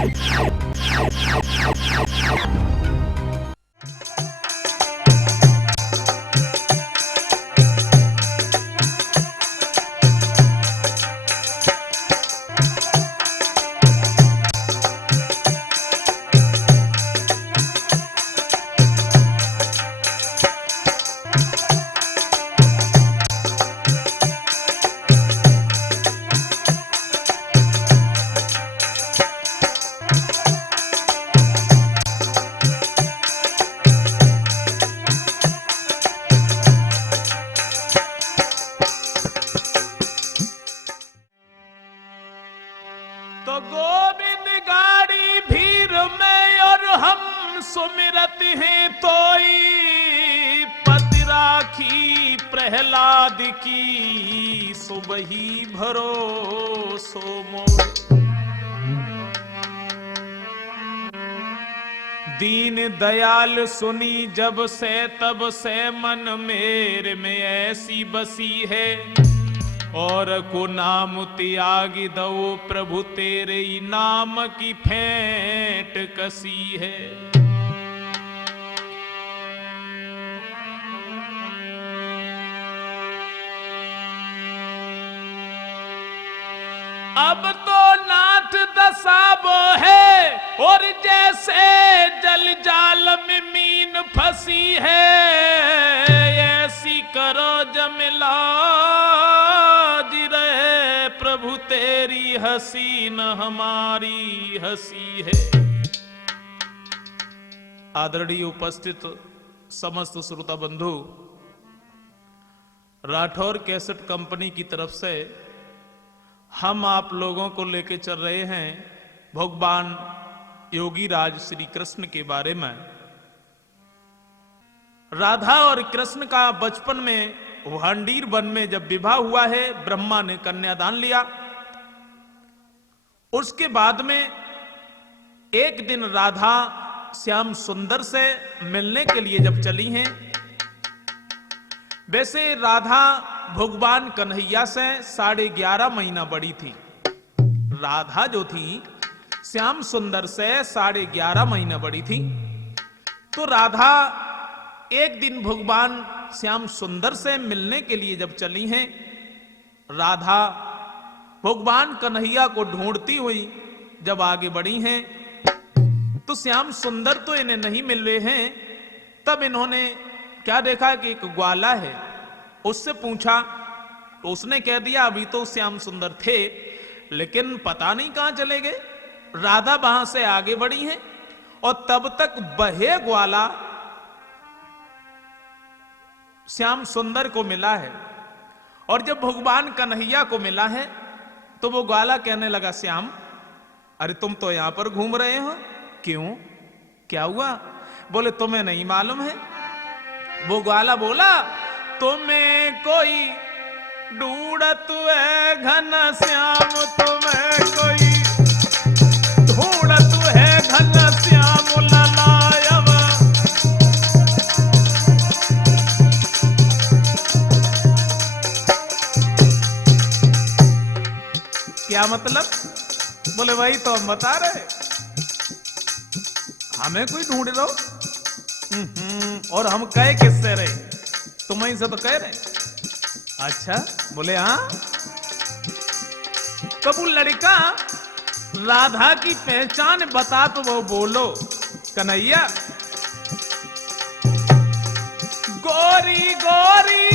तो गोविंद गाड़ी भीड़ में और हम सुमिरत हैं तोई, पति राखी प्रहलाद की सुबही भरोसो मोर। दीन दयाल सुनी जब से तब से मन मेरे में ऐसी बसी है, और को नाम त्याग दो प्रभु तेरे ही नाम की फेंट कसी है। अब तो नाथ दशा वो है, और जैसे जल जाल में मीन फंसी है, ऐसी करो जमिला प्रभु तेरी हंसी न हमारी हंसी है। आदरणीय उपस्थित समस्त श्रोता बंधु, राठौर कैसेट कंपनी की तरफ से हम आप लोगों को लेके चल रहे हैं भगवान योगी राज श्री कृष्ण के बारे में। राधा और कृष्ण का बचपन में भांडीर वन में जब विवाह हुआ है, ब्रह्मा ने कन्यादान लिया। उसके बाद में एक दिन राधा श्याम सुंदर से मिलने के लिए जब चली हैं, वैसे राधा भगवान कन्हैया से 11.5 महीना बड़ी थी। राधा जो थी श्याम सुंदर से 11.5 महीना बड़ी थी। तो राधा एक दिन भगवान श्याम सुंदर से मिलने के लिए जब चली हैं, राधा भगवान कन्हैया को ढूंढती हुई जब आगे बढ़ी हैं, तो श्याम सुंदर तो इन्हें नहीं मिल रहे हैं। तब इन्होंने क्या देखा कि एक ग्वाला है, उससे पूछा तो उसने कह दिया अभी तो श्याम सुंदर थे, लेकिन पता नहीं कहां चले गए। राधा वहां से आगे बढ़ी हैं और तब तक बहे ग्वाला श्याम सुंदर को मिला है। और जब भगवान कन्हैया को मिला है तो वो ग्वाला कहने लगा, श्याम अरे तुम तो यहां पर घूम रहे हो, क्यों, क्या हुआ? बोले तुम्हें नहीं मालूम है। वो ग्वाला बोला, तुम्हें कोई ढूंढत है घन श्याम, तुम्हें कोई ढूंढत है घन श्याम ललायव। क्या मतलब? बोले वही तो हम बता रहे, हमें कोई ढूंढ रहे हो। और हम कहे किससे रहे? तुम्हें से तो कह रहे। अच्छा, बोले हाँ। कब वो लड़का राधा की पहचान बता तो वो बोलो, कन्हैया गोरी गोरी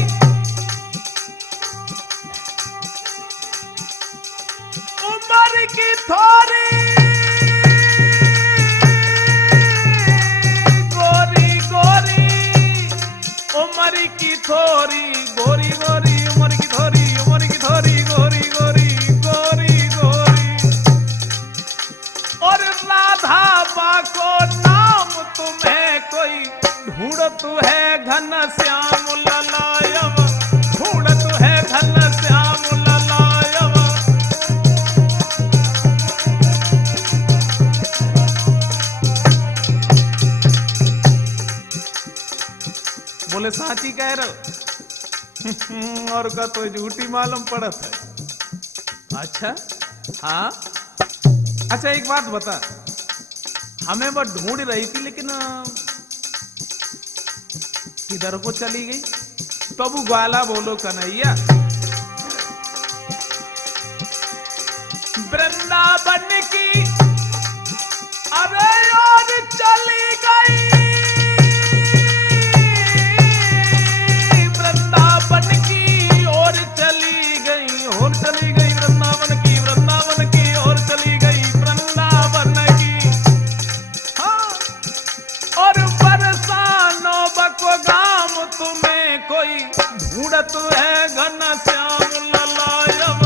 उम्र की थोड़ी, गोरी गोरी उम्र की थोड़ी, गोरी गोरी उम्र की थोड़ी, उम्र की थोड़ी, गोरी गोरी गोरी गोरी। और राधा बा को नाम तुम्हें कोई ढूंढत है घन श्याम ललायव, ढूंढत है घन श्याम ललायव। बोले साची कह रहे हो? और का तो झूठी मालूम पड़त है। अच्छा हाँ, अच्छा एक बात बता, हमें वो ढूंढ रही थी लेकिन किधर को चली गई? तो अब ग्वाला बोलो कन्हैया, वृंदावन की अरे और चली गई, वृंदावन की और चली गई, और चली गई वृंदावन की, वृंदावन की और चली गई वृंदावन की। हाँ, और बरसानो बको गाम तुम्हें कोई ढूंढत है घन श्याम ललायब,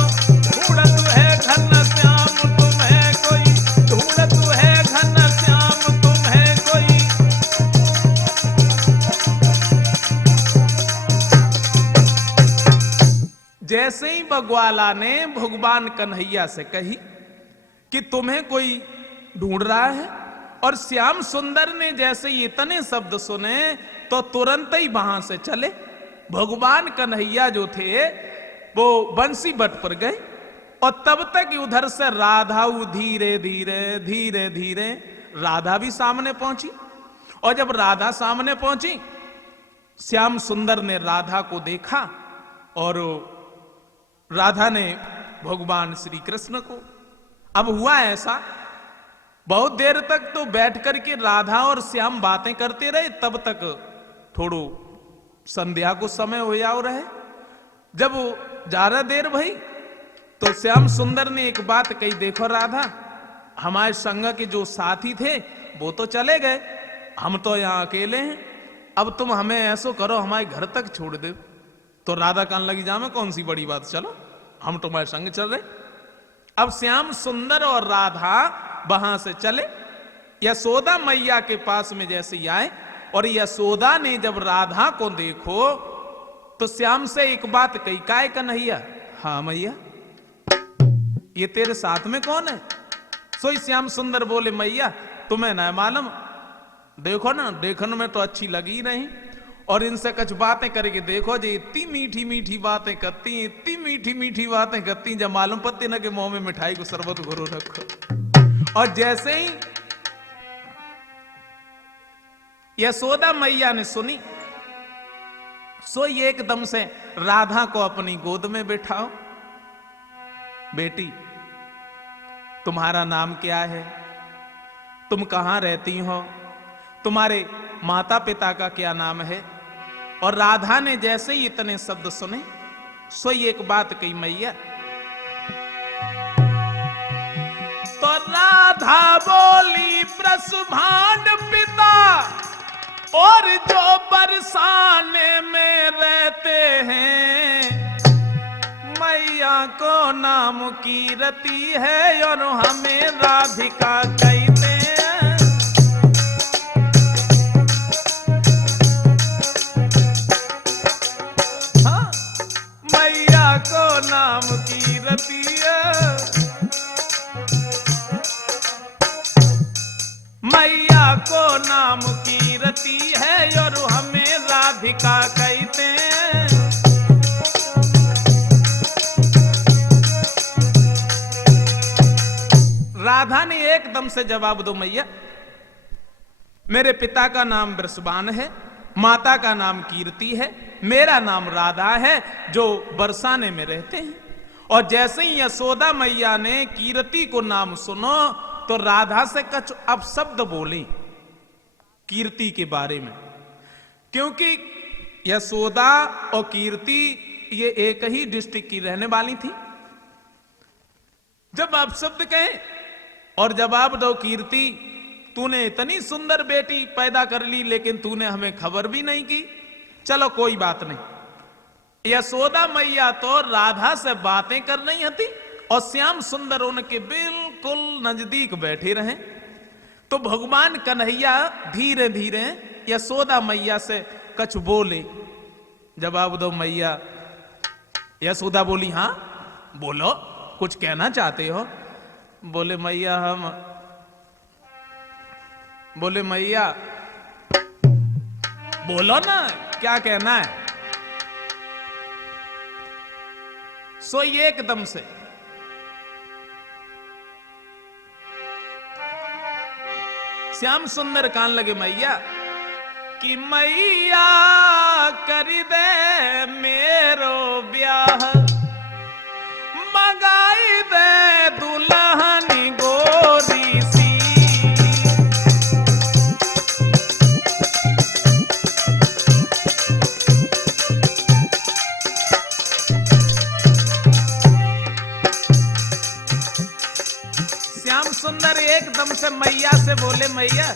ढूंढत है घन श्याम तुम्हें कोई, ढूंढत है घन श्याम तुम्हें कोई। जैसे ही बग्वाला ने भगवान कन्हैया से कही कि तुम्हें कोई ढूंढ रहा है, और श्याम सुंदर ने जैसे ही इतने शब्द सुने तो तुरंत ही वहां से चले। भगवान कन्हैया जो थे वो बंसी बट पर गए, और तब तक उधर से राधा धीरे धीरे धीरे धीरे राधा भी सामने पहुंची। और जब राधा सामने पहुंची, श्याम सुंदर ने राधा को देखा और राधा ने भगवान श्री कृष्ण को। अब हुआ ऐसा, बहुत देर तक तो बैठ करके राधा और श्याम बातें करते रहे, तब तक थोड़ो संध्या को समय हो जाओ रहे। जब ज्यादा देर भई तो श्याम सुंदर ने एक बात कही, देखो राधा, हमारे संग के जो साथी थे वो तो चले गए, हम तो यहाँ अकेले हैं, अब तुम हमें ऐसो करो हमारे घर तक छोड़ दे। तो राधा कहने लगी, जा में कौन सी बड़ी बात, चलो हम तुम्हारे संग चल रहे। अब श्याम सुंदर और राधा वहां से चले, यशोदा मैया के पास में जैसे ही आए, और यशोदा ने जब राधा को देखो तो श्याम से एक बात कही, काय कन्हैया? हाँ मैया, ये तेरे साथ में कौन है? सोई श्याम सुंदर बोले, मैया तुम्हें ना मालूम, देखो ना, देखने में तो अच्छी लगी नहीं, और इनसे कुछ बातें करके देखो जी, इतनी मीठी मीठी बातें करती, इतनी मीठी मीठी बातें करती, जब मालूम पत्ती ना कि मुंह में मिठाई को शरबत घोरो रखो। और जैसे ही यशोदा मैया ने सुनी, सो ये एकदम से राधा को अपनी गोद में बैठाओ। बेटी, तुम्हारा नाम क्या है? तुम कहां रहती हो? तुम्हारे माता पिता का क्या नाम है? और राधा ने जैसे ही इतने शब्द सुने, सो ये एक बात कही, मैया। तो राधा बोली, ब्रह्मांड पिता और जो बरसाने में रहते हैं, मैया को नाम कीरति है और हमें राधिका कहते हैं। हाँ, मैया को नाम कीरति है, मैया को नाम कीरति है और हमें राधिका कहते हैं। राधा ने एकदम से जवाब दो, मैया मेरे पिता का नाम वृषभान है, माता का नाम कीर्ति है, मेरा नाम राधा है, जो बरसाने में रहते हैं। और जैसे ही यशोदा मैया ने कीर्ति को नाम सुनो तो राधा से कुछ अपशब्द बोली कीर्ति के बारे में, क्योंकि यशोदा और कीर्ति ये एक ही डिस्ट्रिक्ट की रहने वाली थी। जब अपशब्द कहे और जवाब दो, कीर्ति तूने इतनी सुंदर बेटी पैदा कर ली लेकिन तूने हमें खबर भी नहीं की। चलो कोई बात नहीं। यशोदा मैया तो राधा से बातें कर रही थी और श्याम सुंदर उनके बिल्कुल नजदीक बैठे रहे। तो भगवान कन्हैया धीरे धीरे यशोदा मैया से कुछ बोले, जवाब दो मैया। यशोदा बोली, हाँ बोलो, कुछ कहना चाहते हो? बोले मैया हम, बोले मैया बोलो ना, क्या कहना है? सो ये एकदम से श्याम सुंदर कान लगे मैया कि मैया कर दे मेरो ब्याह, मगाई दे दुल्हनी गोरी सी। श्याम सुंदर एकदम से मैया से बोले, मैया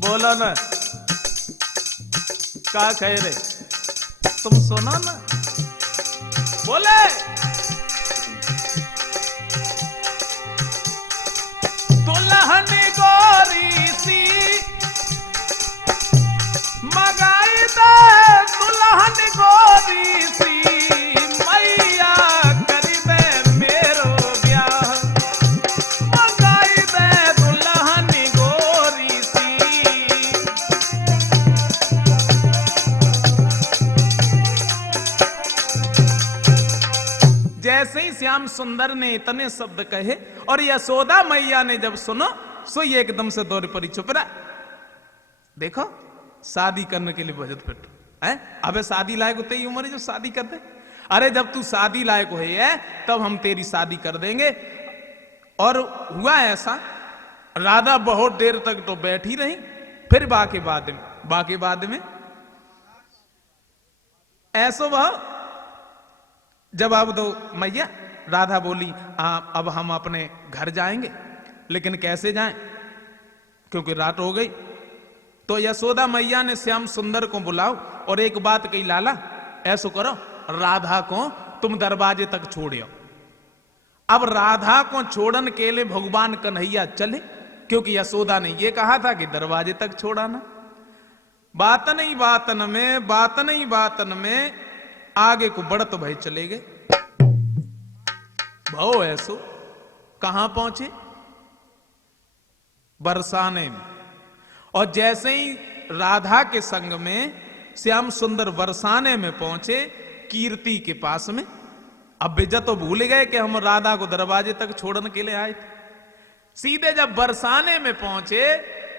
बोलो ना, क्या कह रहे, तुम सुनो ना। बोले दुल्हन गोरी सी, मगाई दे दुल्हन गोरी सी, मैया कर दे मेरो ब्याह, मगाई दे दुल्हन गोरी सी। जैसे ही श्याम सुंदर ने इतने शब्द कहे और यशोदा मैया ने जब सुनो सो ये एकदम से दौड़ पड़ी, चुप रहा। देखो शादी करने के लिए बजट फिट है, अबे शादी लायक होते ही उम्र है जो शादी करते। अरे जब तू शादी लायक हुई है तब हम तेरी शादी कर देंगे। और हुआ ऐसा, राधा बहुत देर तक तो बैठी रही, फिर बाकी बाद में ऐसो वह जब अब दो मैया राधा बोली अब हम अपने घर जाएंगे, लेकिन कैसे जाएं क्योंकि रात हो गई। तो यशोदा मैया ने श्याम सुंदर को बुलाओ और एक बात कही, लाला ऐसो करो राधा को तुम दरवाजे तक छोड़ियो। अब राधा को छोड़न के लिए भगवान कन्हैया चले, क्योंकि यशोदा ने यह कहा था कि दरवाजे तक छोड़ाना। बात नहीं बातन में आगे को बढ़त भय चले गए। भो ऐसो कहां पहुंचे, बरसाने में। और जैसे ही राधा के संग में श्याम सुंदर बरसाने में पहुंचे, कीर्ति के पास में। अब बेजा तो भूल गए कि हम राधा को दरवाजे तक छोड़ने के लिए आए थे। सीधे जब बरसाने में पहुंचे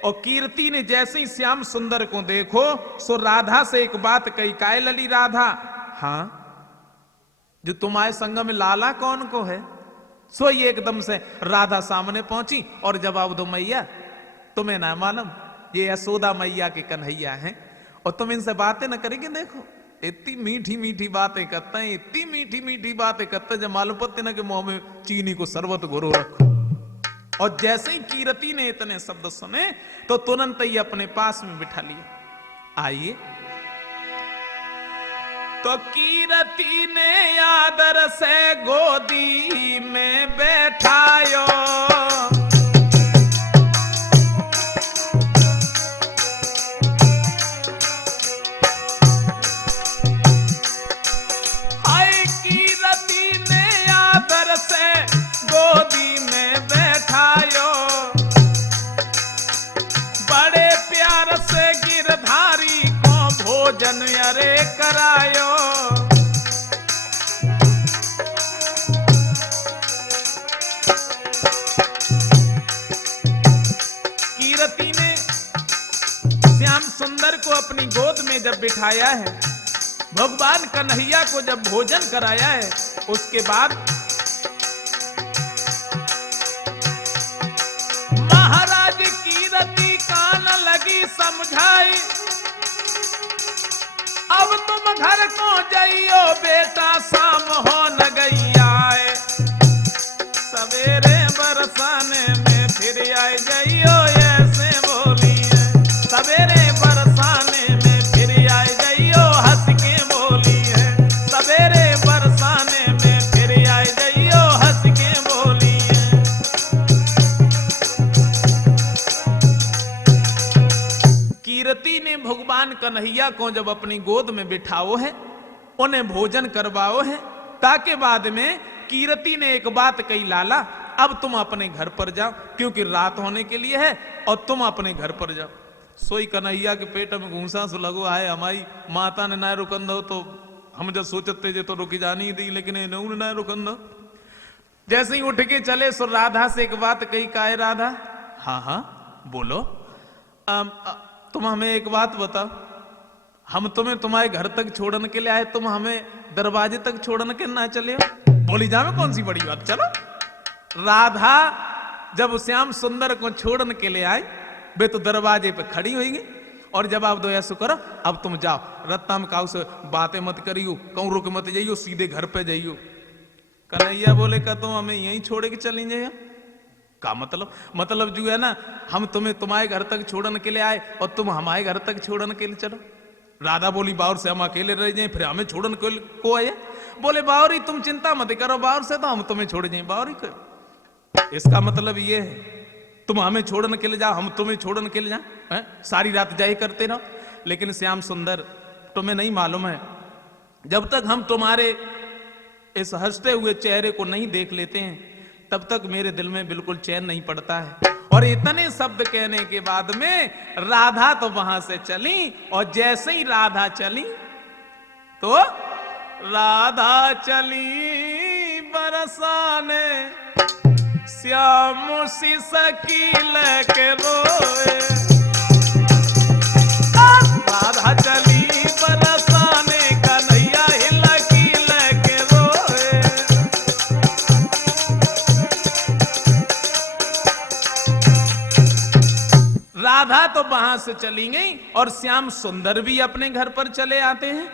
और कीर्ति ने जैसे ही श्याम सुंदर को देखो सो राधा से एक बात कही, काय लली राधा, हाँ जो तुम्हारे संग में लाला कौन को है। सो ये एकदम से राधा सामने पहुंची और जवाब दो, मैया तुम्हें ना मालूम ये यशोदा मैया के कन्हैया हैं और तुम इनसे बातें न करेंगे। देखो इतनी मीठी मीठी बातें करते हैं, इतनी मीठी मीठी बातें करते हैं जब मालूम पड़ते ना कि मुंह में चीनी को शरबत घोरो रखो। और जैसे ही कीर्ति ने इतने शब्द सुने तो तुरंत ही अपने पास में बिठा लिया। आइए। तो कीर्ति ने आदर से गोदी में बैठायो, हाय कीर्ति ने आदर से गोदी में बैठायो, बड़े प्यार से गिरधारी को भोजन अरे करायो। कीर्ति ने श्याम सुंदर को अपनी गोद में जब बिठाया है, भगवान कन्हैया को जब भोजन कराया है, उसके बाद महाराज कीर्ति कान लगी समझाई, अब तुम घर को जाइयो बेटा शाम हो न गई आए, सवेरे बरसाने में फिर आए जाइयो ऐसे बोली है, सवेरे बरसाने में फिर आए जाइयो हंस के बोली है, सवेरे बरसाने में फिर आए जाइयो हंस के बोली है। कीर्ति ने भगवान कन्हैया को जब अपनी गोद में बिठाओ है, उन्हें भोजन करवाओ है, ताकि बाद में कीर्ति ने एक बात कही, लाला अब तुम अपने घर पर जाओ क्योंकि रात होने के लिए है और तुम अपने घर पर जाओ। सोई कन्हैया के पेट में घूसा सो लगो है, हमारी माता ने ना रुकन दो तो हम जब सोचते जे तो रुकी जानी दी, लेकिन ना रुकन दो। जैसे ही उठ के चले सो राधा से एक बात कही, का है राधा? हाँ हाँ बोलो। तुम हमें एक बात बताओ, हम तुम्हें तुम्हारे घर तक छोड़ने के लिए आए, तुम हमें दरवाजे तक छोड़ने के ना चले हो? बोली जा में कौन सी बड़ी बात, चलो। राधा जब श्याम सुंदर को छोड़ने के लिए आए, वे तो दरवाजे पे खड़ी होगी और जब आप दो ऐसा करो, अब तुम जाओ, रत्ता में काऊ से बातें मत करियो, कहूं रुक मत जाइयो, सीधे घर पे जाइयो। कन्हैया बोले का तुम हमें यहीं छोड़े के चली जाइए? का मतलब जो है ना, हम तुम्हें तुम्हारे घर तक छोड़ने के लिए आए और तुम हमारे घर तक छोड़ने के लिए चलो। राधा बोली बावर से हम अकेले रह जाए, फिर हमें छोड़ने को आए? बोले बावरी तुम चिंता मत करो, बावर से तो हम तुम्हें छोड़ जाए। बावरी को इसका मतलब ये है तुम हमें छोड़ने के लिए जाओ, हम तुम्हें छोड़ने के लिए जाए, सारी रात जाए करते रहो। लेकिन श्याम सुंदर तुम्हें नहीं मालूम है, जब तक हम तुम्हारे इस हंसते हुए चेहरे को नहीं देख लेते हैं तब तक मेरे दिल में बिल्कुल चैन नहीं पड़ता है। और इतने शब्द कहने के बाद में राधा तो वहां से चली, और जैसे ही राधा चली तो राधा चली बरसाने, श्याम सी सकील के रोए। राधा चली बरसाने, कन्हैया हिलकील के रोए। राधा तो वहां से चली गई और श्याम सुंदर भी अपने घर पर चले आते हैं।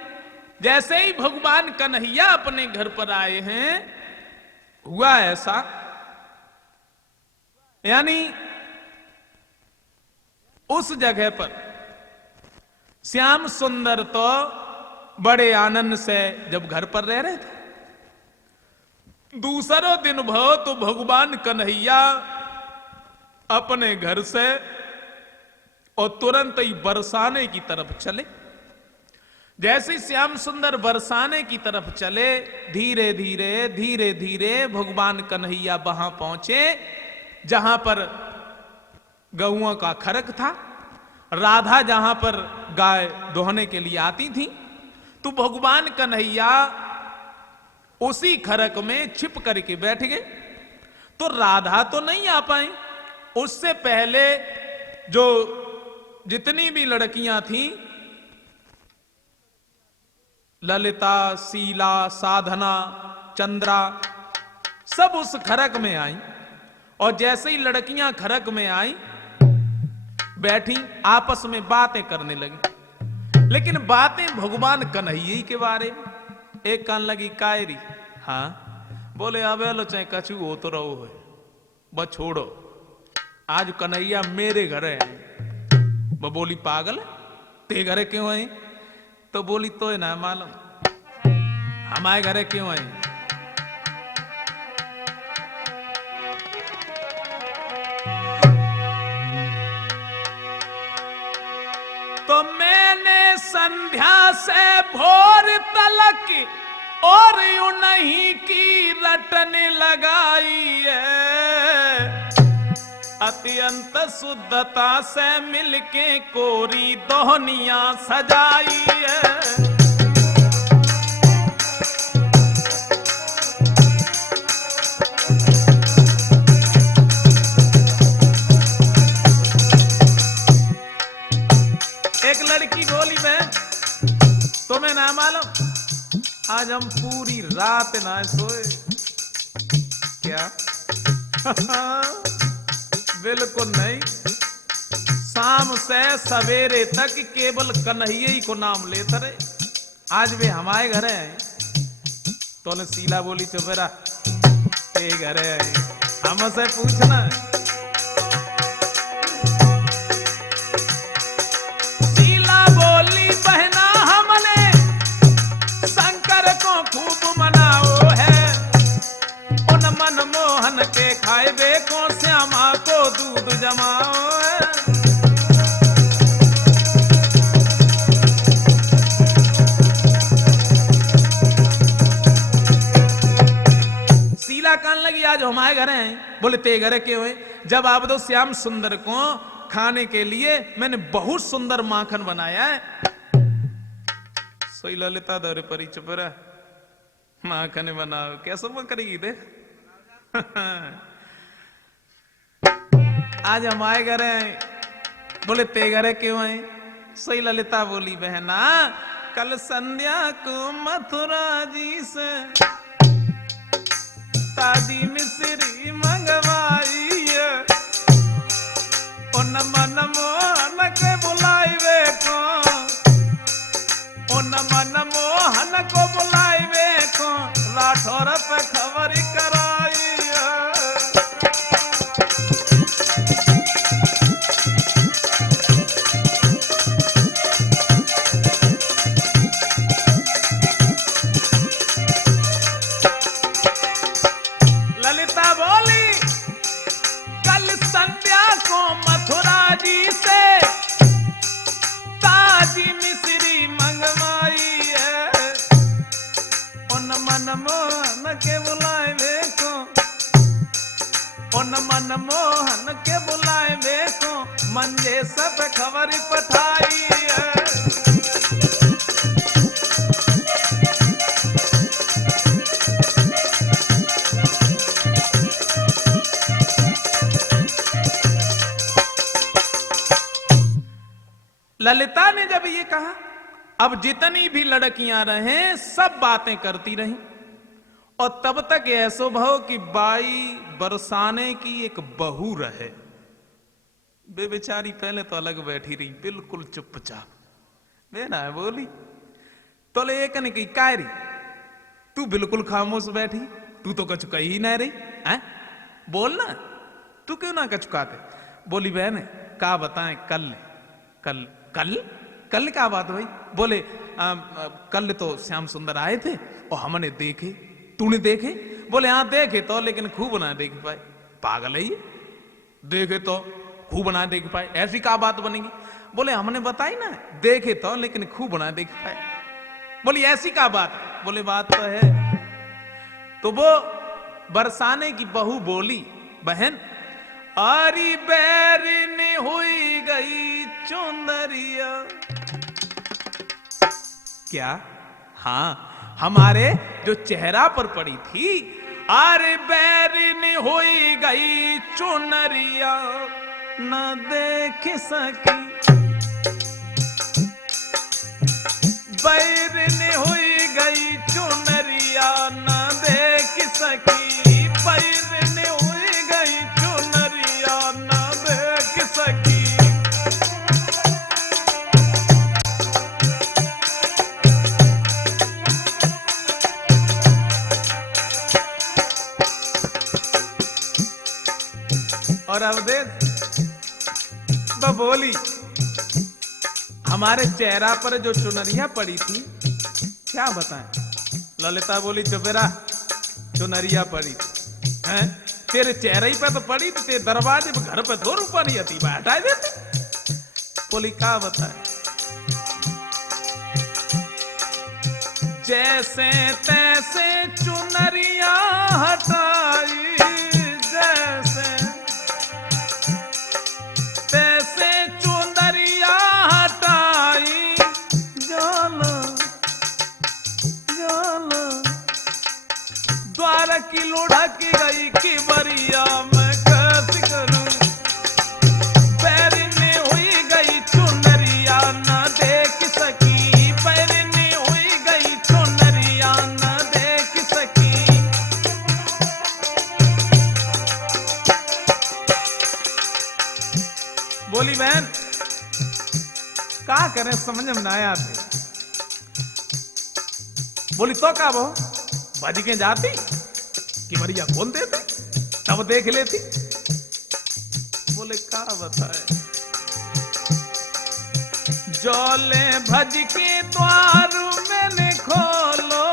जैसे ही भगवान कन्हैया अपने घर पर आए हैं, हुआ ऐसा, यानी उस जगह पर श्याम सुंदर तो बड़े आनंद से जब घर पर रह रहे थे, दूसरा दिन भव तो भगवान कन्हैया अपने घर से और तुरंत ही बरसाने की तरफ चले। जैसे श्याम सुंदर बरसाने की तरफ चले, धीरे धीरे धीरे धीरे भगवान कन्हैया वहां पहुंचे जहां पर गौओं का खरक था। राधा जहां पर गाय दोहने के लिए आती थी, तो भगवान कन्हैया उसी खरक में छिप करके बैठ गए। तो राधा तो नहीं आ पाई, उससे पहले जो जितनी भी लड़कियां थीं, ललिता, शीला, साधना, चंद्रा, सब उस खरक में आई। और जैसे ही लड़कियां खरक में आई, बैठी, आपस में बातें करने लगी, लेकिन बातें भगवान कन्हैया के बारे में। एक कान लगी कायरी, हाँ बोले अबे लो चाहे कछु हो तो रहो है, बस छोड़ो, आज कन्हैया मेरे घर है। वो बोली पागल है, ते घरे क्यों आई? तो बोली तो है ना मालूम, हमारे घरे क्यों आई? तो मैंने संध्या से भोर तलक और यूं नहीं की रटने लगाई है, अत्यंत शुद्धता से मिलके कोरी दोहनिया सजाई है। एक लड़की बोली बहन, तुम्हें ना मालूम आज हम पूरी रात ना सोए क्या? बिल्कुल नहीं, शाम से सवेरे तक केवल कन्हैया ही को नाम लेते रहे, आज वे हमारे घर है। तो शीला बोली चुपेरा ते घर है, हमसे पूछना। शीला बोली बहना हमने शंकर को खूब मनाओ है, उन मनमोहन के खाए को श्यामा को दूध जमाओ है। शीला कान लगी आज हमारे घर हैं, बोले ते घर क्यों है? जब आप दो श्याम सुंदर को खाने के लिए मैंने बहुत सुंदर माखन बनाया है। सोई ललिता दौरे परी चुप रहा, माखन बनाओ कैसे वो करेगी? देख आज हम आए घर हैं। बोले ते घरे क्यों आए? सही ललिता बोली, बहना कल संध्या को मथुरा जी से ताजी मिश्री मंगवाई है, उन मन मोहन के बुलाई वे को, उन मन मोहन को बुलाई वे को, राठौर पे खबर कराई है। ललिता बोली कल संध्या को मथुरा जी से ताजी मिश्री मंगवाई है, उन मन मोहन के बुलाए देखो, उन मन मोहन के बुलाए देखो, मंजे सब खबर पठाई है। ललिता ने जब ये कहा, अब जितनी भी लड़कियां रहे सब बातें करती रहीं, और तब तक ऐसो भाव कि बाई बरसाने की एक बहू रहे। वे बेचारी पहले तो अलग बैठी रही, बिल्कुल चुपचाप। वे ना बोली तो ले एक ने कही, कायरी तू बिल्कुल खामोश बैठी, तू तो कछु कही ही नहीं रही है, बोल ना, तू क्यों ना कछु कहते? बोली बहन का बताएं, कल कल कल कल क्या बात भाई? बोले कल तो श्याम सुंदर आए थे और हमने देखे। तूने देखे? बोले हाँ देखे तो, लेकिन खूब ना देख पाए। पागल है ये, देखे तो खूब ना देख पाए, ऐसी क्या बात बनेगी? बोले हमने बताई ना, देखे तो लेकिन खूब ना देख पाए। बोली ऐसी क्या बात? बोले बात तो है। तो वो बरसाने की बहू बोली, बहन आरी बैरिनी हुई गई चुंदरिया। क्या? हाँ, हमारे जो चेहरा पर पड़ी थी, आरी बैरिनी हुई गई चुनरिया, न देख सकी बैरिनी हुई गई चुनरिया, न देख सकी बैरिनी हुई गई चुनरिया, न देख सकी। और अब देख वो बोली, हमारे चेहरा पर जो चुनरिया पड़ी थी, क्या बताएं? ललिता बोली चुपेरा, चुनरिया पड़ी थी हैं? तेरे चेहरे ही पे तो पड़ी थी, तेरे दरवाजे पे घर पे दो रुपया नहीं आती, हटा देते। बोली क्या बताएं? जैसे तैसे चुनरिया हटाई, जैसे तैसे चुनरिया हटाई, जाला जाला द्वार की लुढ़क गई कि बरिया, मैं कैसे करूं? बैरिनी हुई गई चुनरिया, न देख सकी बैरिनी हुई गई चुनरिया, न देख सकी। बोली बहन क्या करें, समझ में ना आया थे। बोली तो क्या वो भज के जाती कि बढ़िया खोल देते, तब देख लेती। बोले क्या बताए? जोले भज के द्वार मैंने खोलो,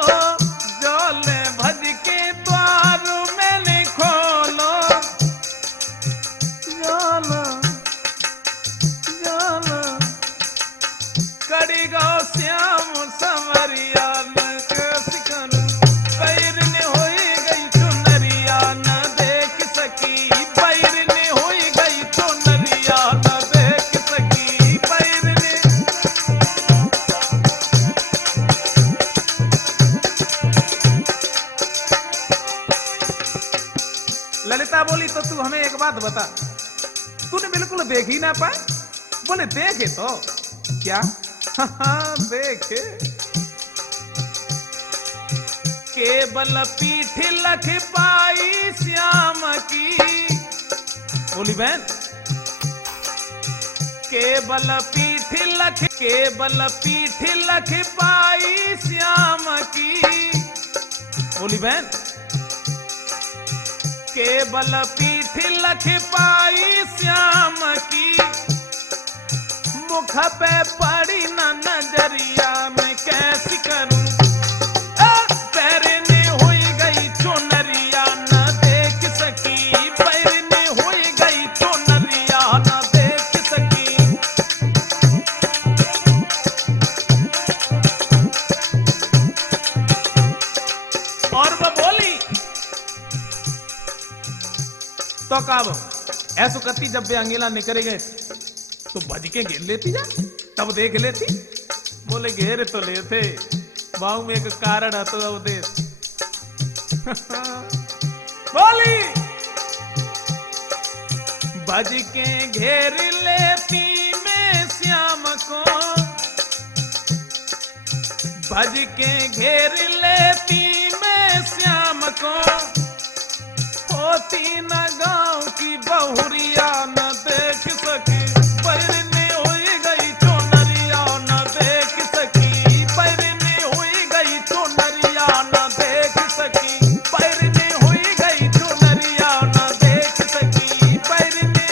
जोले भज के द्वार मैंने खोलो, जाला जाला कड़ी गो श्याम समरिया, न कैसे करूं? बैरिनी हुई गई चुनरिया, न देख सकी बैरिनी हुई गई चुनरिया, न देख सकी बैरिनी। ललिता बोली तो तू हमें एक बात बता, तूने बिल्कुल देख ही ना पाए? बोले देखे तो क्या? देखे केवल पीठ लख पाई श्याम की। बोली बहन केवल पीठ लख पाई श्याम की। बोली बहन केवल पीठ लख पाई श्याम की। मुख पे पड़ी न नजरिया में कैसी करूं, पैरने हुई गई चुनरिया न देख सकी। पैरने हुई गई चुनरिया न देख सकी। और वो बोली तो काब ऐसो करती, जब वे अंगेला निकले गए तो भज के घेर लेती जा, तब देख लेती। बोले घेर तो लेते, बाहू में एक कारण है तो अवदेश। बोली भज के घेर लेती मैं श्याम को। भज के घेर लेती मैं श्याम को। होती न गांव की बहुरिया न देख सकी। पैरने हुई गई चुनरिया न देख सकी। पैरने हुई गई चुनरिया न देख सकी। पैरने हुई गई चुनरिया न देख सकी। पैरने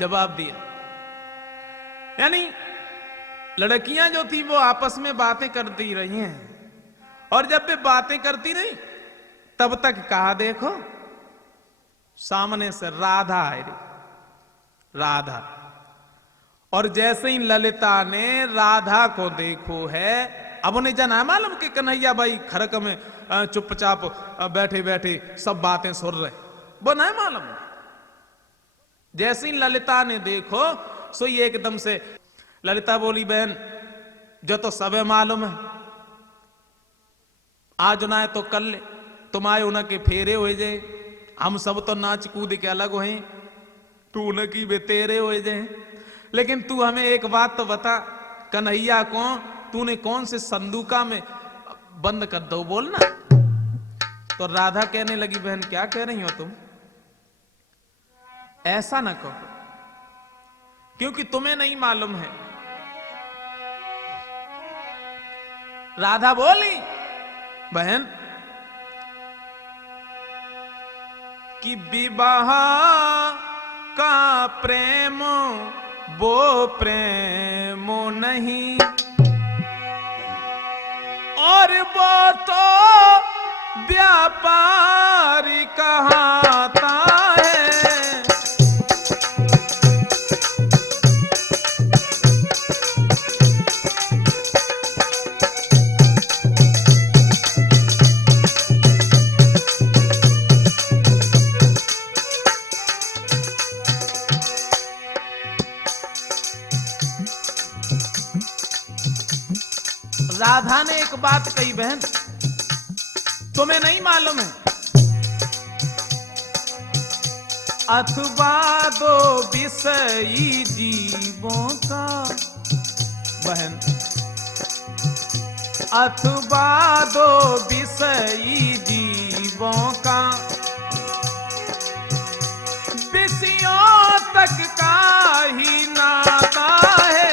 जवाब दिया। यानी लड़कियां जो थी वो आपस में बातें करती रही हैं, और जब वे बातें करती रही तब तक कहा देखो सामने से राधा आई रही। राधा, और जैसे ही ललिता ने राधा को देखो है, अब उन्हें जाना मालूम कि कन्हैया भाई खरक में चुपचाप बैठे बैठे सब बातें सुन रहे, वो नहीं मालूम। जैसे ही ललिता ने देखो सो ये एकदम से ललिता बोली बहन जो तो सब मालूम है, आज ना है तो कल ले, तुम आए उनके फेरे हो जाए, हम सब तो नाच कूद के अलग हुए, तू उनकी बे तेरे हो जाए। लेकिन तू हमें एक बात तो बता, कन्हैया को तूने कौन से संदूका में बंद कर दो बोलना। तो राधा कहने लगी बहन क्या कह रही हो तुम, ऐसा ना कहो क्योंकि तुम्हें नहीं मालूम है। राधा बोली बहन कि विवाह का प्रेम वो प्रेम नहीं, और वो तो व्यापारी कहता है। राधा ने एक बात कही बहन तुम्हें नहीं मालूम है, अथवा दो विषयी जीवों का बहन, अथवा दो विषयी जीवों का, विषयों तक का ही नाता है।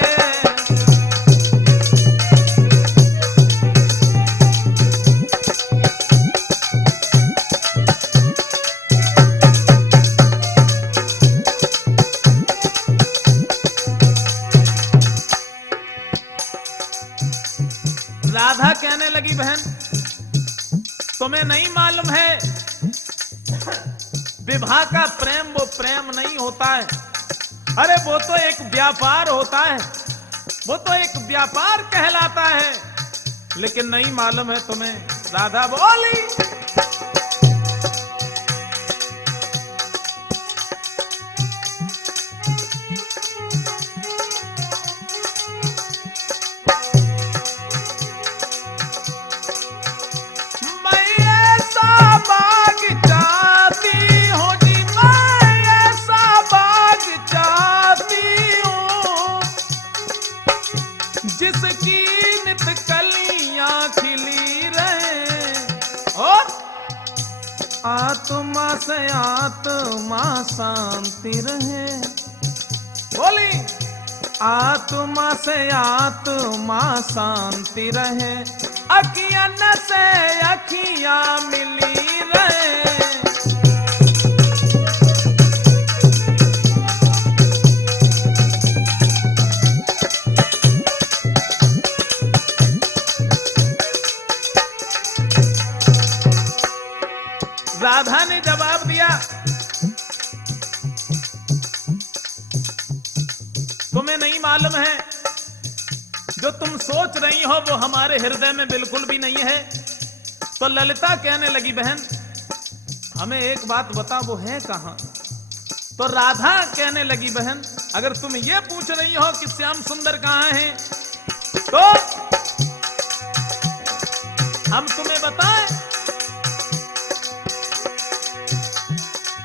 राधा कहने लगी बहन तुम्हें नहीं मालूम है, विवाह का प्रेम वो प्रेम नहीं होता है, अरे वो तो एक व्यापार होता है, वो तो एक व्यापार कहलाता है। लेकिन नहीं मालूम है तुम्हें। राधा बोली आत्मा से आत्मा शांति रहे। बोली, आत्मा से आत्मा शांति रहे, अखियन से अखियां मिली रहे। राधा ने जवाब दिया, तुम्हें नहीं मालूम है, जो तुम सोच रही हो वो हमारे हृदय में बिल्कुल भी नहीं है। तो ललिता कहने लगी, बहन हमें एक बात बता, वो है कहां? तो राधा कहने लगी, बहन अगर तुम ये पूछ रही हो कि श्याम सुंदर कहां है, तो हम तुम्हें बताएं,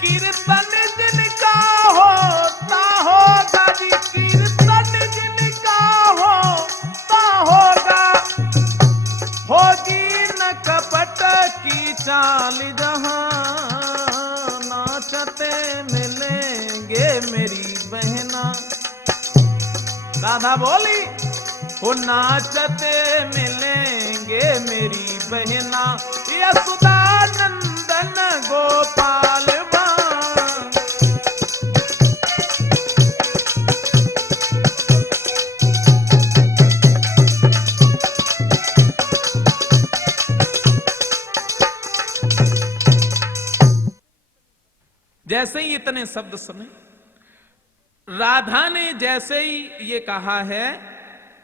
कीर्तन जिनका होता होगा जी, कीर्तन जिनका होता होगा, होगी न कपट की चाल जहां, नाचते मिलेंगे मेरी बहना। राधा बोली, वो नाचते मिलेंगे मेरी बहना, यशोदा नंदन गोपाल। जैसे ही इतने शब्द सुने, राधा ने जैसे ही ये कहा है,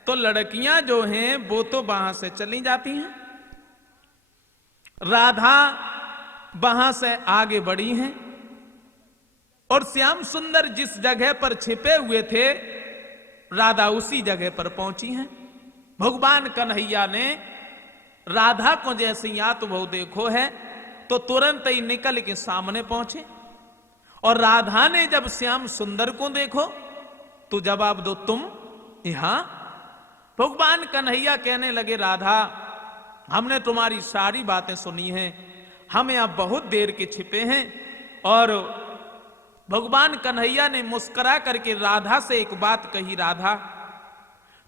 तो लड़कियां जो हैं वो तो वहां से चली जाती हैं। राधा वहां से आगे बढ़ी हैं और श्याम सुंदर जिस जगह पर छिपे हुए थे, राधा उसी जगह पर पहुंची हैं। भगवान कन्हैया ने राधा को जैसे या तो वो देखो है, तो तुरंत ही निकल के सामने पहुंचे। और राधा ने जब श्याम सुंदर को देखो तो जवाब दो, तुम यहां? भगवान कन्हैया कहने लगे, राधा हमने तुम्हारी सारी बातें सुनी हैं, हम यहां बहुत देर के छिपे हैं। और भगवान कन्हैया ने मुस्कुरा करके राधा से एक बात कही, राधा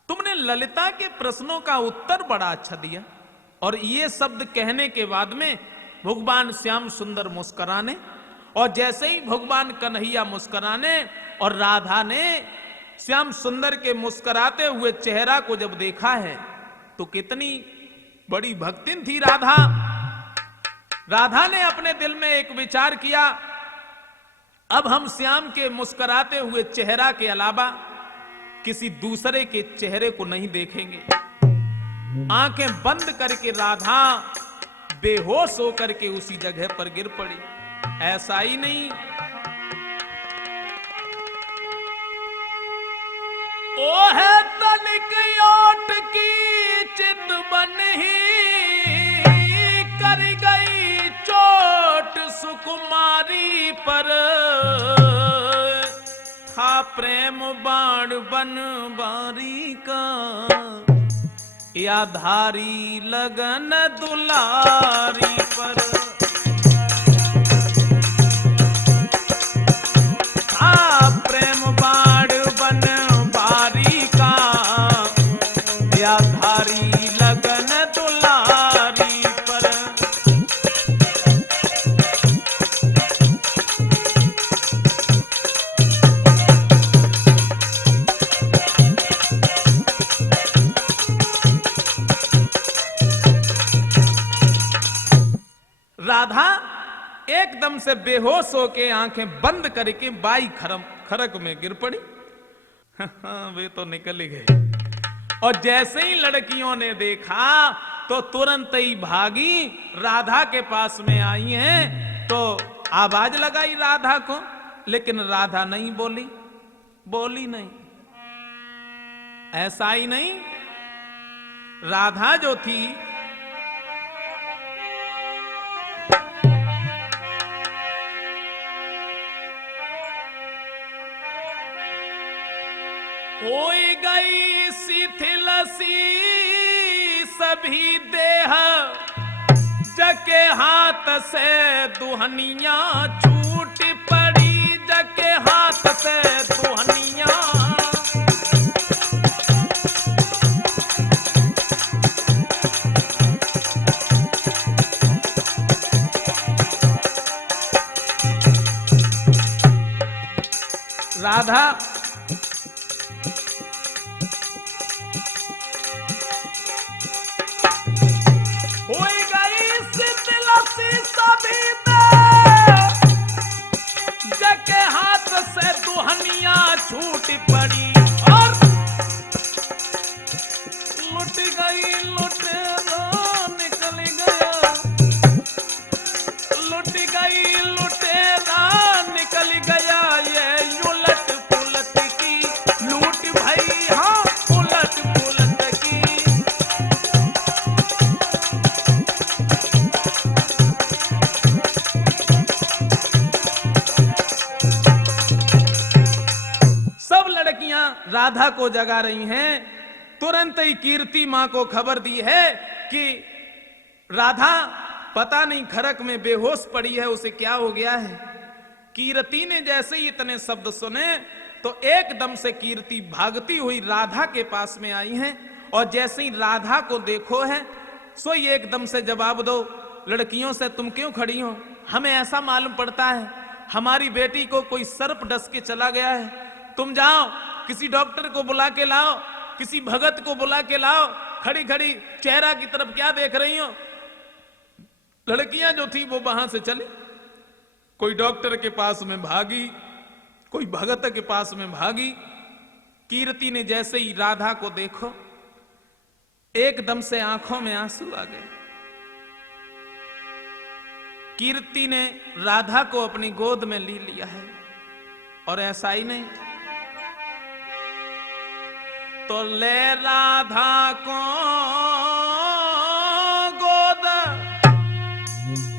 तुमने ललिता के प्रश्नों का उत्तर बड़ा अच्छा दिया। और ये शब्द कहने के बाद में भगवान श्याम सुंदर मुस्कुराने, और जैसे ही भगवान कन्हैया मुस्कुराने और राधा ने श्याम सुंदर के मुस्कुराते हुए चेहरा को जब देखा है, तो कितनी बड़ी भक्तिन थी राधा। राधा ने अपने दिल में एक विचार किया, अब हम श्याम के मुस्कुराते हुए चेहरा के अलावा किसी दूसरे के चेहरे को नहीं देखेंगे। आंखें बंद करके राधा बेहोश होकर के उसी जगह पर गिर पड़ी। ऐसा ही नहीं, ओ है तनिक ओट की चित बन ही, कर गई चोट सुकुमारी पर, था प्रेम बाण बन बारी का, या धारी लगन दुलारी पर। प्रेम बाण बन बारी का, या धारी लगन दुलारी पर। राधा एकदम से बेहोश होके आंखें बंद करके बाई खरक में गिर पड़ी। वे तो निकल ही गए। और जैसे ही लड़कियों ने देखा तो तुरंत ही भागी राधा के पास में आई हैं, तो आवाज लगाई राधा को, लेकिन राधा नहीं बोली नहीं। ऐसा ही नहीं, राधा जो थी होई गई शिथिल सी सभी देह, जके हाथ से दुहनिया छूट पड़ी, जके हाथ से दुहनिया। राधा जके हाथ से दुहनिया छूट पड़ी और लुट गई, लुटेरा निकल गया, लुट गई, लुटेरा निकल गया। ये उलट पुलट की लूट भाई, हाँ उलट पुलट की। राधा को जगा रही हैं। तुरंत ही कीर्ति मां को खबर दी है कि राधा पता नहीं खरक में बेहोश पड़ी है, उसे क्या हो गया है। कीर्ति ने जैसे ही इतने शब्द सुने तो एकदम से कीर्ति भागती हुई राधा के पास में आई है और जैसे ही राधा को देखो है सो ये एकदम से जवाब दो, लड़कियों से तुम क्यों खड़ी हो? हमें ऐसा मालूम पड़ता है हमारी बेटी को कोई सर्प डस के चला गया है, तुम जाओ किसी डॉक्टर को बुला के लाओ, किसी भगत को बुला के लाओ। खड़ी खड़ी चेहरा की तरफ क्या देख रही हो? लड़कियां जो थी वो वहां से चली, कोई डॉक्टर के पास में भागी, कोई भगत के पास में भागी। कीर्ति ने जैसे ही राधा को देखो एकदम से आंखों में आंसू आ गए। कीर्ति ने राधा को अपनी गोद में ले लिया है और ऐसा ही नहीं तो ले राधा को गोद,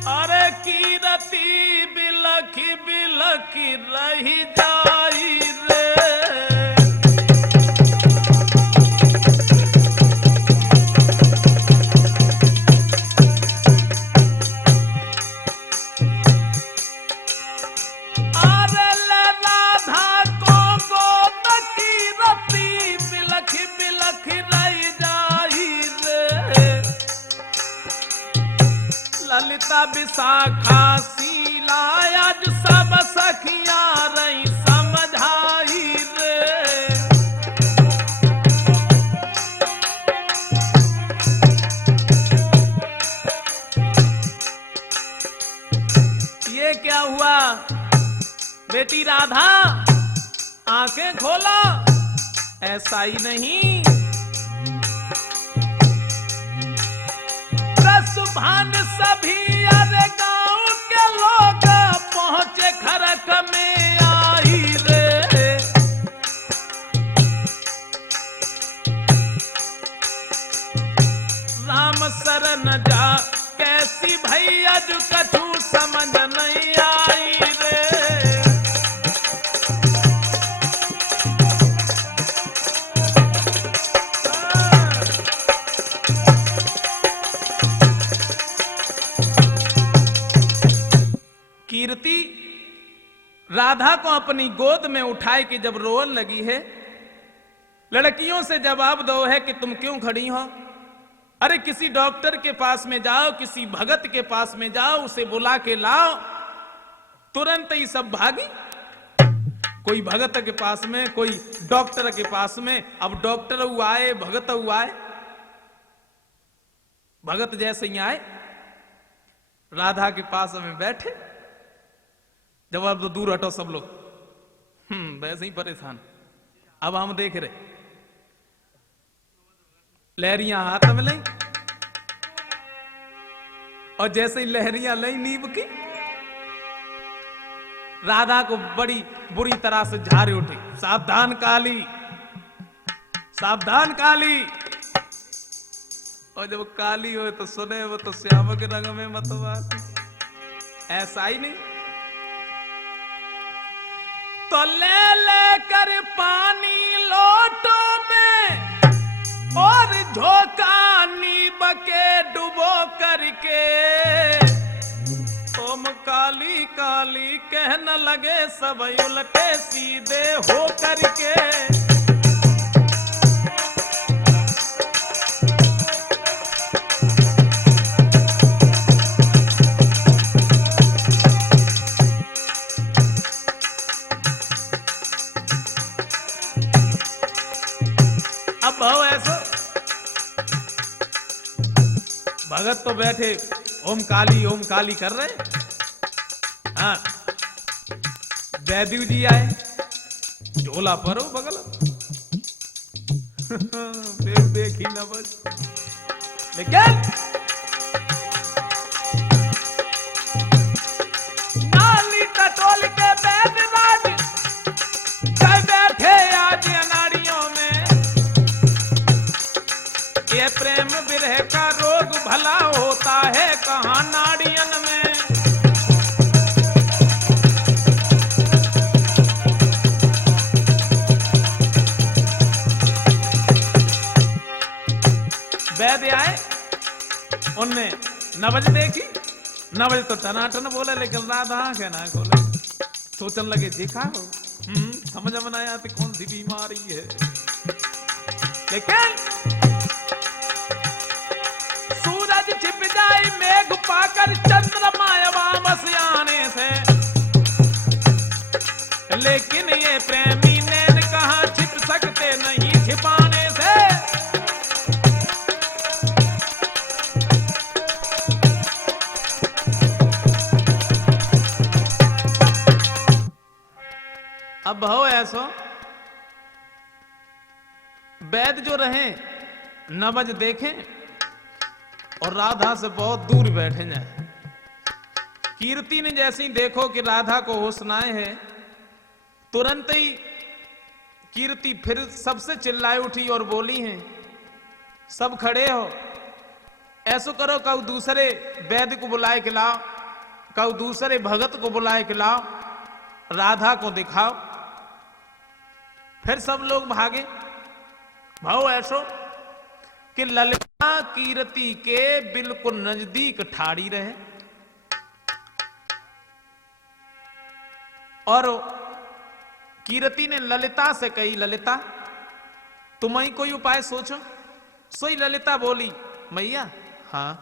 अरे कीर्ति बिलख बिलख रही जाई रे। ललिता विशाखा शीला आज सब सखिया रही समझाई रे। ये क्या हुआ बेटी राधा, आंखें खोला? ऐसा ही नहीं, भान सभी अरे गांव के लोग पहुंचे खरक में आई रे। राम शरण जा कैसी भैया जो कछु समझ नहीं आई रे। कीर्ति राधा को अपनी गोद में उठाए कि जब रोन लगी है, लड़कियों से जवाब दो है कि तुम क्यों खड़ी हो? अरे किसी डॉक्टर के पास में जाओ, किसी भगत के पास में जाओ, उसे बुला के लाओ। तुरंत ही सब भागी, कोई भगत के पास में, कोई डॉक्टर के पास में। अब डॉक्टर हुआ आए, भगत हुआ आए। भगत जैसे ही आए राधा के पास में बैठे, जवाब तो दूर हटो सब लोग, वैसे ही परेशान। अब हम देख रहे लहरियां हाथ में लाई और जैसे ही लहरियां लाई नींब की, राधा को बड़ी बुरी तरह से झारे उठे, सावधान काली, सावधान काली। और जब काली हो तो सुने वो तो श्याम के रंग में मतवाती। ऐसा ही नहीं तो ले ले कर पानी लोटों में और झोंका नींब के डुबो करके काली कह न लगे सब उलटे सीधे हो करके। अब भाव ऐसा भगत तो बैठे ओम काली कर रहे। हाँ, वैद्य जी आए, झोला परो बगल फिर देखी न बस। लेकिन नाली टटोल के वैद्य राज जय बैठे आज अनाड़ियों में। ये प्रेम विरह का रोग भला होता है कहाँ नाड़ियन में। वैद्य आए, उनने नवज देखी। नवज तो टनाटन बोले, लेकिन राधा आंखें ना खोले। सोचने लगे देखा हो, समझ में आया कि कौन सी बीमारी है। लेकिन सूरज छिप जाए मेघ पाकर चंद्रमा वापस आने से। लेकिन ये प्रेमी नैन कहाँ छिप सकते नहीं छिपाने से। अब हो ऐसो वैद्य जो रहे नवज देखें और राधा से बहुत दूर बैठे जाए। कीर्ति ने जैसे ही देखो कि राधा को होश न आए है, तुरंत ही कीर्ति फिर सबसे चिल्लाए उठी और बोली है, सब खड़े हो, ऐसो करो कऊ दूसरे वैद्य को बुलाए के लाओ, कऊ दूसरे भगत को बुलाए के लाओ, राधा को दिखाओ। फिर सब लोग भागे। भाव ऐसो कि ललिता कीर्ति के बिल्कुल नजदीक ठाड़ी रहे और कीर्ति ने ललिता से कही, ललिता तुम ही कोई उपाय सोचो। सोई ललिता बोली, मैया हाँ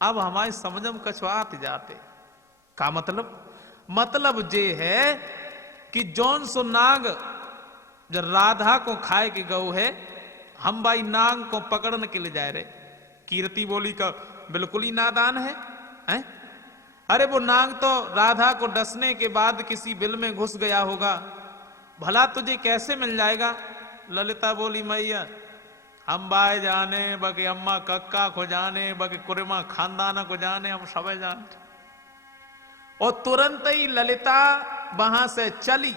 अब हमारे समझम कछुआत जाते। का मतलब जे है कि जौन सो नाग जब राधा को खाए के गऊ है, हम भाई नाग को पकड़ने के लिए जाए रहे। कीर्ति बोली का बिल्कुल ही नादान है? अरे वो नाग तो राधा को डसने के बाद किसी बिल में घुस गया होगा, भला तुझे कैसे मिल जाएगा। ललिता बोली, मैया हम बाय जाने बगे अम्मा कक्का को जाने बगे कुरमा खानदाना को जाने, हम सब जानते। और तुरंत ही ललिता वहां से चली।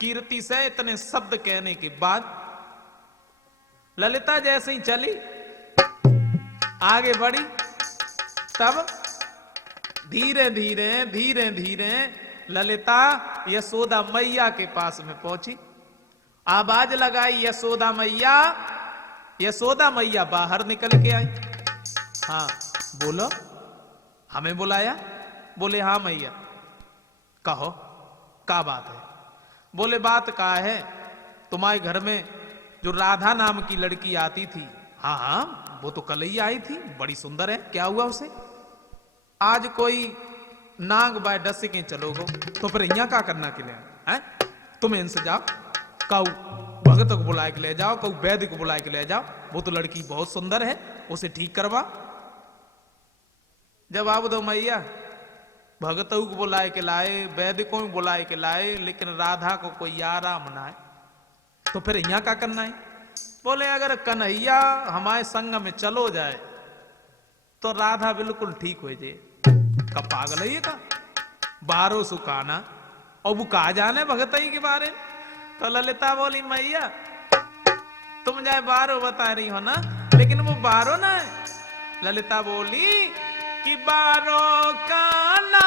कीर्ति से इतने शब्द कहने के बाद ललिता जैसे ही चली आगे बढ़ी, तब धीरे धीरे ललिता यशोदा मैया के पास में पहुंची। आवाज लगाई, यशोदा मैया। यशोदा मैया बाहर निकल के आई। हाँ बोलो, हमें बुलाया? बोले हाँ मैया। कहो क्या बात है? बोले बात का है, तुम्हारे घर में जो राधा नाम की लड़की आती थी, हाँ वो तो कल ही आई थी, बड़ी सुंदर है, क्या हुआ उसे? आज कोई नाग बाय डस के चलोगो, तो फिर यहाँ क्या करना के लिए है? तुम इनसे जाओ, कऊ भगत को बुलाए के ले जाओ, कऊ वैद्य को बुलाए के ले जाओ, वो तो लड़की बहुत सुंदर है, उसे ठीक करवा। जवाब दो मैया, भगतों को बुलाए के लाए, वैद्य को भी बुलाए के लाए, लेकिन राधा को कोई आराम ना है, तो फिर यहाँ क्या करना है? बोले अगर कन्हैया हमारे संग में चलो जाए तो राधा बिल्कुल ठीक हो जाए। का पागल है ये का? बारो सुकाना, और वो कहा जाने भगतई के बारे में। तो ललिता बोली, मैया तुम जाए बारो बता रही हो ना, लेकिन वो बारो ना है। ललिता बोली कि बारो का ना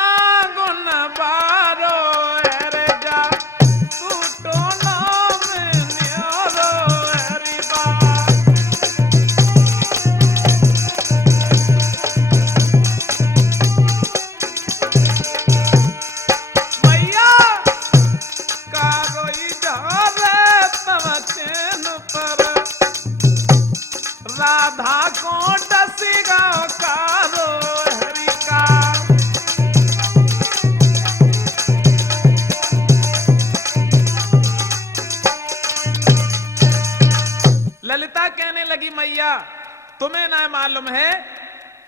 गुन बारो अरे जा टूटो नाम न्यारो हरि राधा को डसेगा कारो हरि का। ललिता कहने लगी मैया तुम्हें ना मालूम है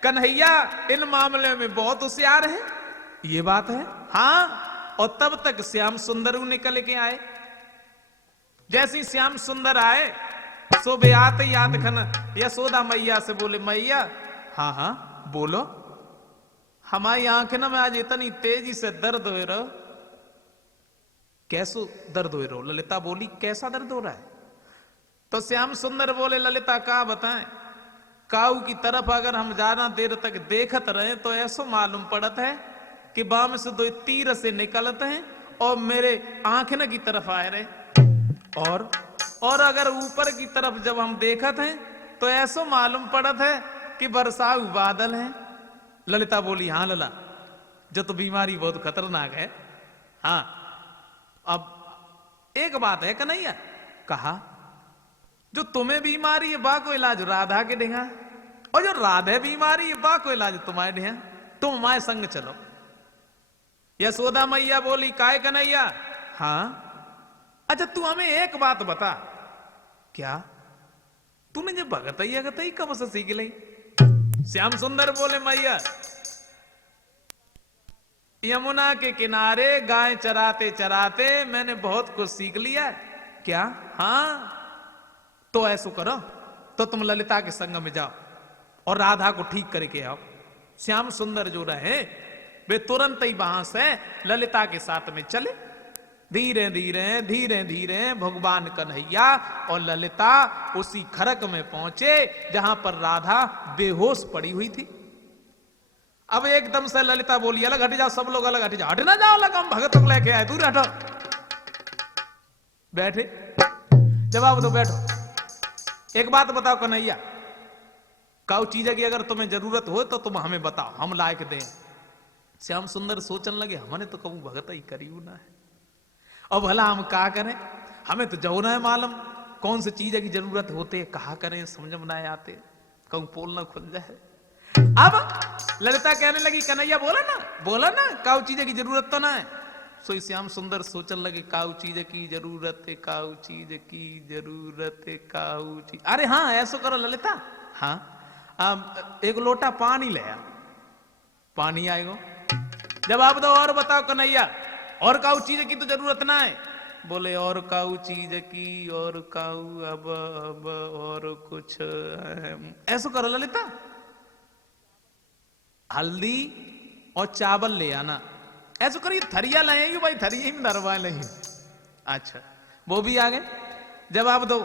कन्हैया इन मामले में बहुत होशियार है। ये बात है हाँ। और तब तक श्याम सुंदर निकल के आए। जैसी श्याम सुंदर आए सो बेआत याद खन यशोदा मैया से बोले मैया हाँ हाँ बोलो हमारी आंखें ना में आज इतनी तेजी से दर्द हो रहा। कैसो दर्द हो रहा? ललिता बोली कैसा दर्द हो रहा है? तो श्याम सुंदर बोले ललिता का बताएं, काऊ की तरफ अगर हम ज्यादा देर तक देखत रहे तो ऐसा मालूम पड़त है कि बाम से दो तीर से निकलते हैं और मेरे आंखें की तरफ आए रहे। और अगर ऊपर की तरफ जब हम देखत हैं तो ऐसा मालूम पड़त है कि बरसाऊ बादल है। ललिता बोली हाँ लला जो तो बीमारी बहुत खतरनाक है। हाँ अब एक बात है कन्हैया कहा जो तुम्हें बीमारी है बा को इलाज राधा के ढेगा और जो राधे बीमारी है बा को इलाज तुम्हारे ढेगा। तुम हमारे संग चलो। यशोदा मैया बोली काय कन्हैया हाँ अच्छा तू हमें एक बात बता क्या तूने जो भगतई अगतई कब से सीख ली? श्याम सुंदर बोले मैया यमुना के किनारे गाय चराते चराते मैंने बहुत कुछ सीख लिया। क्या? हाँ तो ऐसा करो तो तुम ललिता के संग में जाओ और राधा को ठीक करके आओ। श्याम सुंदर जो रहे वे तुरंत ही वहां से ललिता के साथ में चले। धीरे धीरे धीरे धीरे भगवान कन्हैया और ललिता उसी खरक में पहुंचे जहां पर राधा बेहोश पड़ी हुई थी। अब एकदम से ललिता बोली अलग हट जाओ, सब लोग अलग हट जाओ। हट ना जाओ अलग, हम भगत को लेके आए, दूर हटो। बैठे जवाब दो, बैठो। एक बात बताओ कन्हैया, काउ चीज की अगर तुम्हें जरूरत हो तो तुम हमें बताओ, हम लायक दें। श्याम सुंदर सोचने लगे हमने तो कबू भगत ही करी ना है, और भला हम क्या करें, हमें तो जो ना है मालूम कौन सी चीज की जरूरत होते, कहा करें समझ में ना आते, कहूं पोल ना खुल जाए। अब ललिता कहने लगी कन्हैया बोला ना काउ चीज की जरूरत तो ना है। सो श्याम सुंदर सोचने लगे काउ चीज की जरूरत है, काउ चीज की जरूरत है, काउ चीज। अरे हाँ ऐसा करो ललिता, हाँ एक लोटा पानी ले आ। पानी आएगा, जवाब दो और बताओ कन्हैया, और काउ चीज की तो जरूरत ना है। बोले और काउ चीज की, और काउ अब और कुछ ऐसा करो ललिता, हल्दी और चावल ले आना। ऐसा करिए थरिया लाएंगे भाई, थरिया में नरवा लेंगे। अच्छा वो भी आ गए। जवाब दो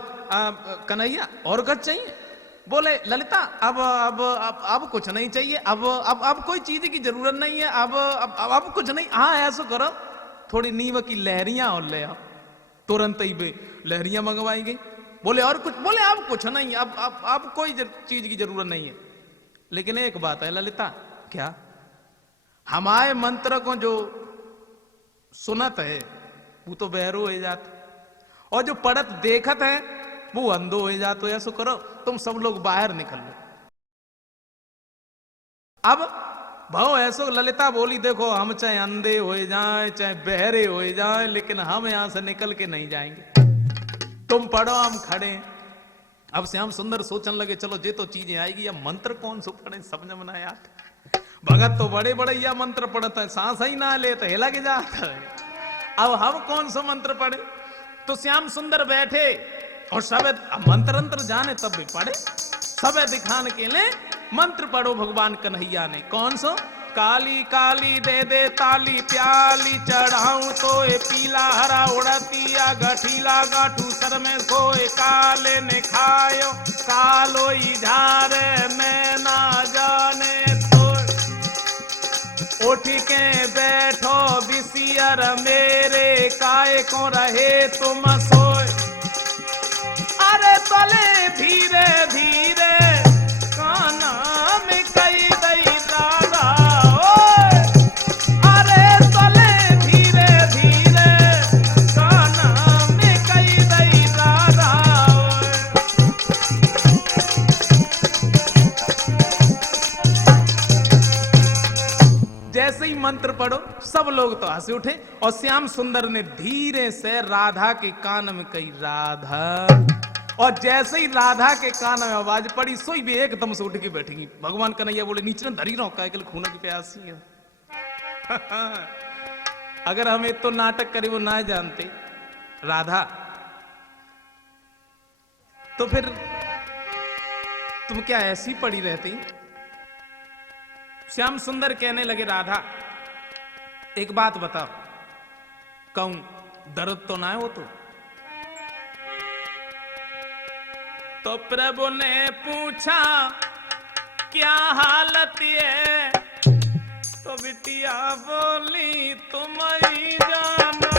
कन्हैया और कुछ चाहिए? बोले ललिता अब कुछ नहीं चाहिए, अब कोई चीज की जरूरत नहीं है, अब कुछ नहीं। हाँ ऐसा करो थोड़ी नीम की लहरियां और ले आओ। तुरंत ही बे लहरियां मंगवाई गई। बोले और कुछ? बोले अब कुछ नहीं, अब कोई चीज की जरूरत नहीं है। लेकिन एक बात है ललिता, क्या? हमारे मंत्र को जो सुनत है वो तो बहरो हो जाता, और जो पढ़त देखत है वो अंधो हो जातो। ऐसा करो तुम सब लोग बाहर निकल लो। अब भाव ऐसो ललिता बोली देखो हम चाहे अंधे हो जाएं चाहे बहरे हो जाएं, लेकिन हम यहां से निकल के नहीं जाएंगे। तुम पढ़ो हम खड़े। अब श्याम सुंदर सोचने लगे चलो ये तो चीजें आएगी, या मंत्र कौन सो पढ़े समझ में ना आया। भगत तो बड़े बड़े या मंत्र पढ़ता है, सांस ही ना ले तो हिला के जाता है। अब हम कौन सा मंत्र पढ़े? तो श्याम सुंदर बैठे और सब मंत्र अंतर जाने तब भी पढ़े। सब दिखाने के लिए मंत्र पढ़ो भगवान कन्हैया ने। कौन सो? काली काली दे दे ताली प्याली, चढ़ाऊं तो ए पीला हरा उड़तिया, गठीला गाठू सर में सोए, काले ने खायो कालो झारे मैं ना जाने तो, उठ के बैठो बिसियर मेरे, काय को रहे तुम सोए। अरे तले धीरे धीरे काना में कई दई दादा, अरे तले धीरे धीरे काना में कई दई दादा। मंत्र पढ़ो। सब लोग तो हंस उठे और श्याम सुंदर ने धीरे से राधा के कान में कही, राधा। और जैसे ही राधा के कान में आवाज पड़ी, सोई भी एकदम से उठ के बैठेगी। भगवान कन्हैया बोले, नीचे धरी रहो, काय के खून की प्यासी है। अगर हम एक तो नाटक करे वो ना जानते राधा, तो फिर तुम क्या ऐसी पड़ी रहती। श्याम सुंदर कहने लगे, राधा एक बात बताओ, कहूं दर्द तो ना हो तो प्रभु ने पूछा क्या हालत है, तो बिटिया बोली तुम ही जानो।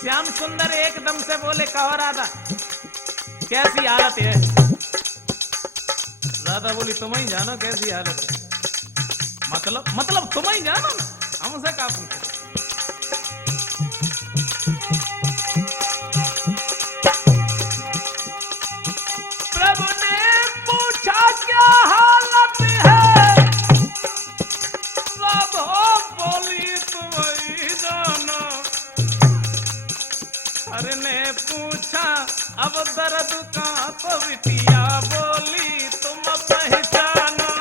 श्याम सुंदर एकदम से बोले, कहो राधा कैसी हालत है। राधा बोली, तुम ही जानो कैसी हालत है। मतलब तुम ही जानो ना, हमसे क्या पूछे। प्रभु ने पूछा क्या हालत है, राधा बोली तुम ही जानो। हर ने पूछा अब दर्द का, तो बिटिया बोली तुम पहचानो।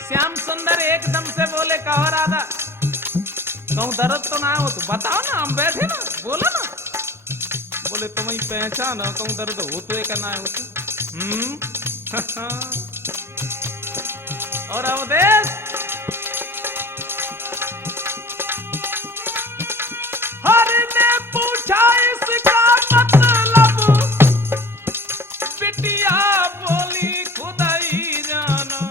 श्याम सुंदर एकदम से बोले, कहो राधा, कहूं दर्द तो ना हो तो बताओ ना, हम बैठे ना, बोलो ना। बोले तुम ही पहचानो, कहूं दर्द हो तो एक ना हो तो। और अवधेश हर ने पूछा इसका मतलब, बिटिया बोली खुदा ही जानो।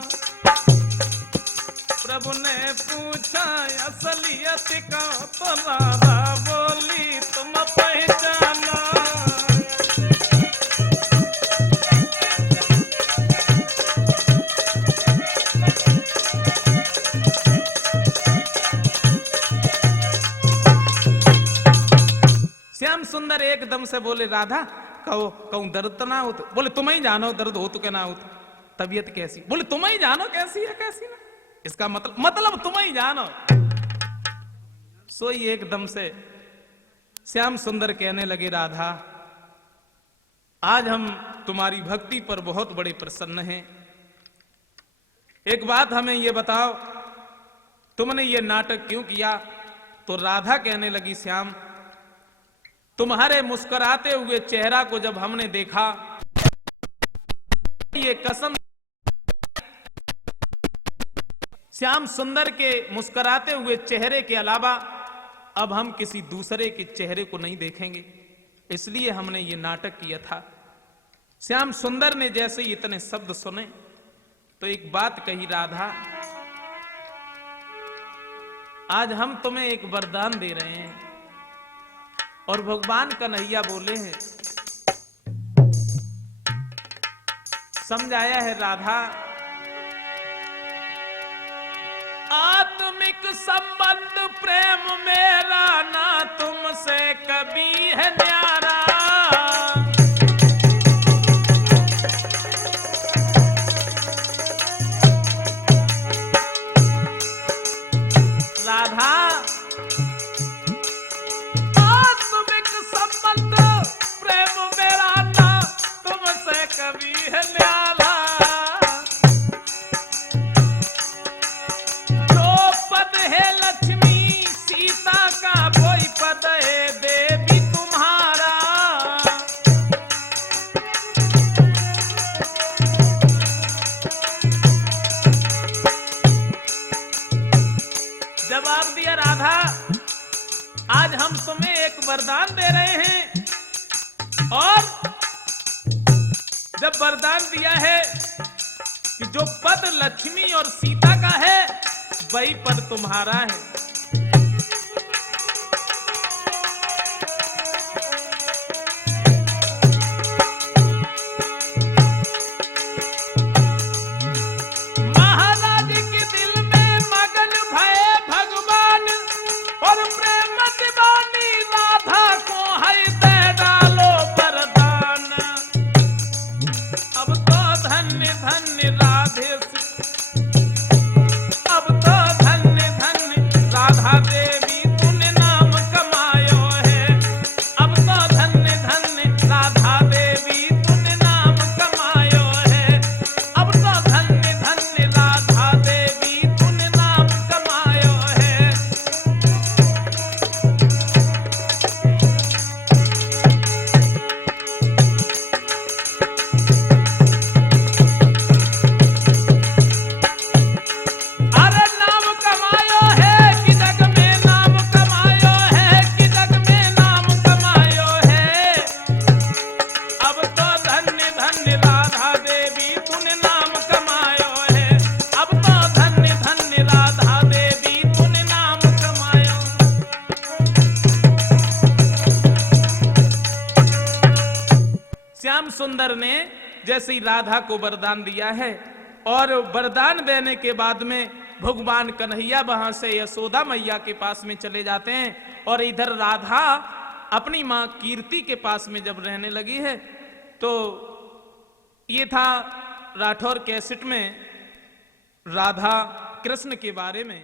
प्रभु ने पूछा असलियत का, तो राधा बोली तुम पहचानो। श्याम सुंदर एकदम से बोले, राधा कहूं दर्द तो ना हो तो। बोले तुम ही जानो दर्द हो तो क्या ना हो तो। तबीयत कैसी, बोले तुम ही जानो कैसी है कैसी ना। इसका मतलब तुम ही जानो। सोई एकदम से श्याम सुंदर कहने लगे, राधा आज हम तुम्हारी भक्ति पर बहुत बड़े प्रसन्न हैं। एक बात हमें यह बताओ, तुमने ये नाटक क्यों किया। तो राधा कहने लगी, श्याम तुम्हारे मुस्कुराते हुए चेहरा को जब हमने देखा, ये कसम, श्याम सुंदर के मुस्कुराते हुए चेहरे के अलावा अब हम किसी दूसरे के चेहरे को नहीं देखेंगे, इसलिए हमने ये नाटक किया था। श्याम सुंदर ने जैसे ही इतने शब्द सुने तो एक बात कही, राधा आज हम तुम्हें एक वरदान दे रहे हैं। और भगवान कन्हैया बोले हैं, समझाया है, राधा आत्मिक संबंध प्रेम मेरा ना तुमसे कभी है न्यारा। राधा आत्मिक संबंध प्रेम मेरा ना तुमसे कभी है न्यारा। जवाब दिया, राधा आज हम तुम्हें एक वरदान दे रहे हैं, और जब वरदान दिया है कि जो पद लक्ष्मी और सीता का है वही पद तुम्हारा है। सुंदर ने जैसे ही राधा को वरदान दिया है, और वरदान देने के बाद में भगवान कन्हैया वहां से यशोदा मैया के पास में चले जाते हैं, और इधर राधा अपनी मां कीर्ति के पास में जब रहने लगी है। तो ये था राठौर कैसेट में राधा कृष्ण के बारे में।